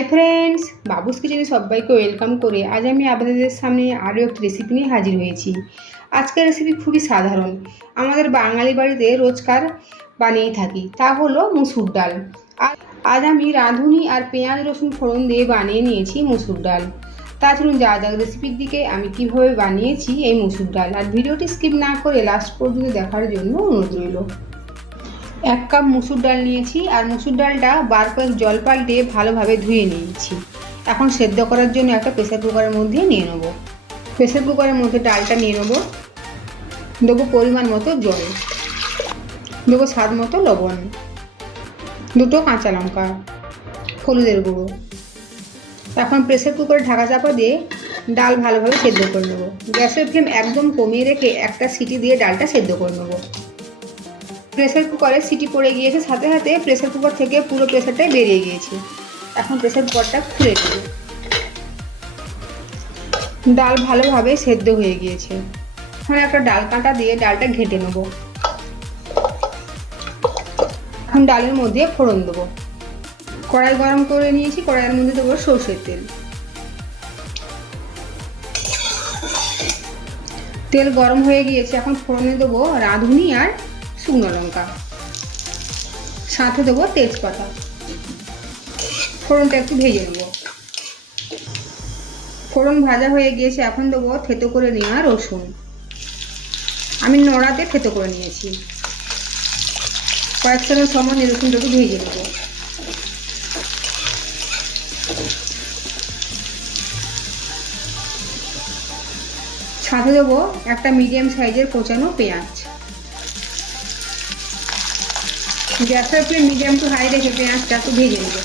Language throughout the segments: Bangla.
হাই ফ্রেন্ডস, বাবুস কিচেনে সবাইকে ওয়েলকাম করে আজ আমি আপনাদের সামনে আরও একটি রেসিপি নিয়ে হাজির হয়েছি। আজকের রেসিপি খুবই সাধারণ, আমাদের বাঙালি বাড়িতে রোজকার বানিয়েই থাকি, তা হলো মুসুর ডাল। আজ আমি রাঁধুনি আর পেঁয়াজ রসুন ফোড়ন দিয়ে বানিয়ে নিয়েছি মুসুর ডাল। তা চলুন যা যাক রেসিপির দিকে আমি কিভাবে বানিয়েছি এই মুসুর ডাল। আর ভিডিওটি স্কিপ না করে লাস্ট পর্যন্ত দেখার জন্য অনুরোধ রইল। 1 কাপ মুসুর ডাল নিয়েছি আর মুসুর ডালটা বার কয়েক জল পাল্টে ভালোভাবে ধুয়ে নিয়েছি। এখন সেদ্ধ করার জন্য একটা প্রেসার কুকারের মধ্যে নিয়ে নেব। প্রেসার কুকারের মধ্যে ডালটা নিয়ে নেব, দেবো পরিমাণ মতো জল, দেবো স্বাদ মতো লবণ, 2টো কাঁচা লঙ্কা, হলুদের গুঁড়ো। এখন প্রেসার কুকারে ঢাকা চাপা দিয়ে ডাল ভালোভাবে সেদ্ধ করে নেব। গ্যাসের ফ্লেম একদম কমিয়ে রেখে একটা সিটি দিয়ে ডালটা সেদ্ধ করে নেব। প্রেসার কুকারে সিটি পড়ে গিয়েছে, সাথে সাথে প্রেসার কুকার থেকে পুরো প্রেসারটাই বেরিয়ে গিয়েছে। এখন প্রেসার কুকারটা খুলে দেব। ডাল ভালোভাবে সেদ্ধ হয়ে গিয়েছে। এখন একটা ডাল কাঁটা দিয়ে ডালটা ঘেঁটে নেব। এখন ডালের মধ্যে ফোড়ন দেবো। কড়াই গরম করে নিয়েছি, কড়াইয়ের মধ্যে দেবো সরষের তেল। তেল গরম হয়ে গিয়েছে, এখন ফোড়নে দেবো রাঁধুনি আর শুকনো লঙ্কা, সাথে দেবো তেজপাতা। ফোড়নটা একটু ভেজে নেব। ফোড়ন ভাজা হয়ে গিয়েছে, এখন দেবো থেতো করে নেওয়া রসুন। আমি নোড়াতে থেতো করে নিয়েছি। কয়েক সেকেন্ড সময় রসুনটাকে ভেজে নেব। সাথে দেবো একটা মিডিয়াম সাইজের কোচানো পেঁয়াজ। গ্যাসের ফ্লেম মিডিয়াম টু হাই রেখে পেঁয়াজটা একটু ভেজে নেব।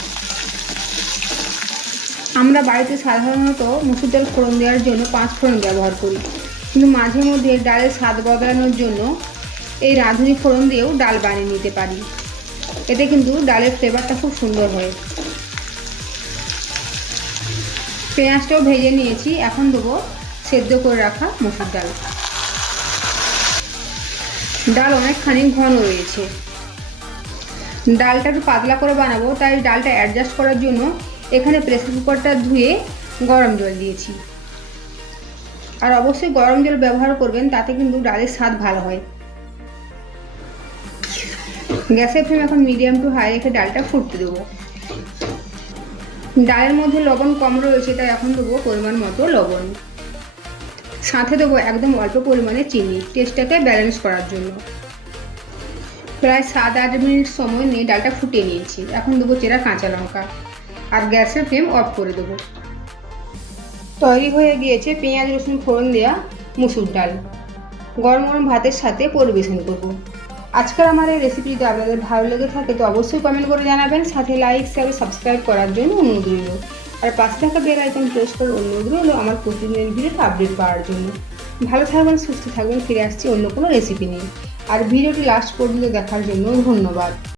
আমরা বাড়িতে সাধারণত মুসুর ডাল ফোড়ন দেওয়ার জন্য 5 ফোড়ন ব্যবহার করি, কিন্তু মাঝে মধ্যে ডালের স্বাদ বদলানোর জন্য এই রাঁধুনি ফোড়ন দিয়েও ডাল বানিয়ে নিতে পারি। এতে কিন্তু ডালের ফ্লেভারটা খুব সুন্দর হয়। পেঁয়াজটাও ভেজে নিয়েছি, এখন দেবো সেদ্ধ করে রাখা মুসুর ডাল। ডাল অনেকখানি ঘন রয়েছে, ডালটা একটু পাতলা করে বানাবো, তাই ডালটা অ্যাডজাস্ট করার জন্য এখানে প্রেসার কুকারটা ধুয়ে গরম জল দিয়েছি। আর অবশ্যই গরম জল ব্যবহার করবেন, তাতে কিন্তু ডালের স্বাদ ভালো হয়। গ্যাসের ফ্লেম এখন মিডিয়াম টু হাই রেখে ডালটা ফুটতে দেবো। ডালের মধ্যে লবণ কম রয়েছে, তাই এখন দেবো পরিমাণ মতো লবণ। সাথে দেবো একদম অল্প পরিমাণে চিনি, টেস্টটাকে ব্যালেন্স করার জন্য। প্রায় 7-8 মিনিট সময় নিয়ে ডালটা ফুটিয়ে নিয়েছি। এখন দেবো চেরা কাঁচা লঙ্কা আর গ্যাসের ফ্লেম অফ করে দেবো। তৈরি হয়ে গিয়েছে পেঁয়াজ রসুন ফোড়ন দেওয়া মুসুর ডাল। গরম গরম ভাতের সাথে পরিবেশন করব। আজকের আমার এই রেসিপি যদি আপনাদের ভালো লেগে থাকে তো অবশ্যই কমেন্ট করে জানাবেন, সাথে লাইক শেয়ার সাবস্ক্রাইব করার জন্য অনুরোধ রইল। আর পাশে থাকা বেল আইকন প্রেস করার অনুরোধ রইল আমার প্রতিদিনের ভিডিওটা আপডেট পাওয়ার জন্য। ভালো থাকবেন, সুস্থ থাকবেন, ফিরে আসছি অন্য কোনো রেসিপি নিয়ে। আর ভিডিওটি লাস্ট পর্যন্ত দেখার জন্য ধন্যবাদ।